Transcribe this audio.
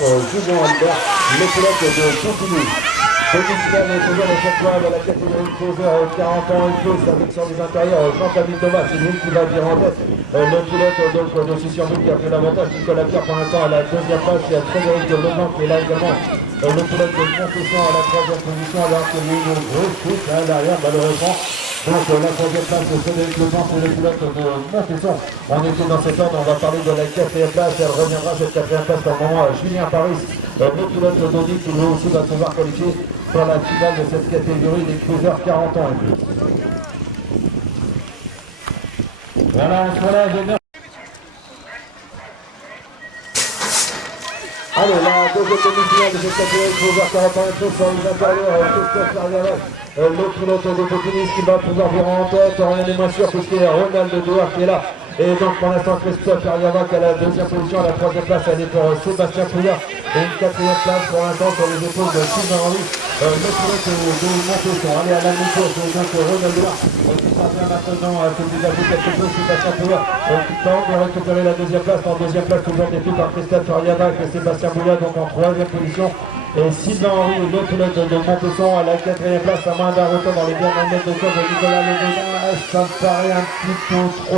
Julien Albert, le pilote de Continu. Demi-finale est toujours à chaque fois dans la catégorie Cruiser 40 ans et plus avec sur les intérieurs Jean-Camille Thomas, c'est lui qui va dire en tête. Le pilote donc de Susurville qui a pris l'avantage. Nicolas Pierre pour l'instant à la deuxième place. Il y a Frédéric de Leblanc qui est là également. Le pilote de Montesson à la troisième position alors qu'il y a eu une grosse chute là derrière malheureusement. Donc la troisième place de Frédéric Leblanc c'est le pilote de Montesson. On était dans cet ordre, on va parler de la quatrième place. Elle reviendra cette quatrième place pour le moment à Julien Paris. Le pilote de Dodi qui lui aussi va pouvoir qualifier pour la finale de cette catégorie des cruisers 40 ans et plus. Voilà, on se relève et allez, la deuxième demi-finale de cette catégorie cruiser 40 ans et plus sur les intérieurs, Christophe Larriavac, le pilote de Potinis qui va pouvoir virer en tête, rien n'est moins sûr puisqu'il y a Ronald Douard qui est là. Et donc pour l'instant Christophe Larriavac à la deuxième position, à la troisième place elle est pour Sébastien Pouillard et une quatrième place pour l'instant sur les épaules de Sylvain Henry, le pilote de Montesson. Allez à la moto, c'est donc Ronald Douard qui parvient maintenant à se dégager quelque chose. Sébastien Pouillard qui tente de récupérer la deuxième place. En deuxième place toujours défié par Christophe Larriavac et Sébastien Pouillard donc en troisième position. Et Sylvain Henry, le pilote de Montesson à la quatrième place à moins d'un retour dans les derniers mètres de course de Nicolas Legaudin. Ça me paraît un petit peu trop.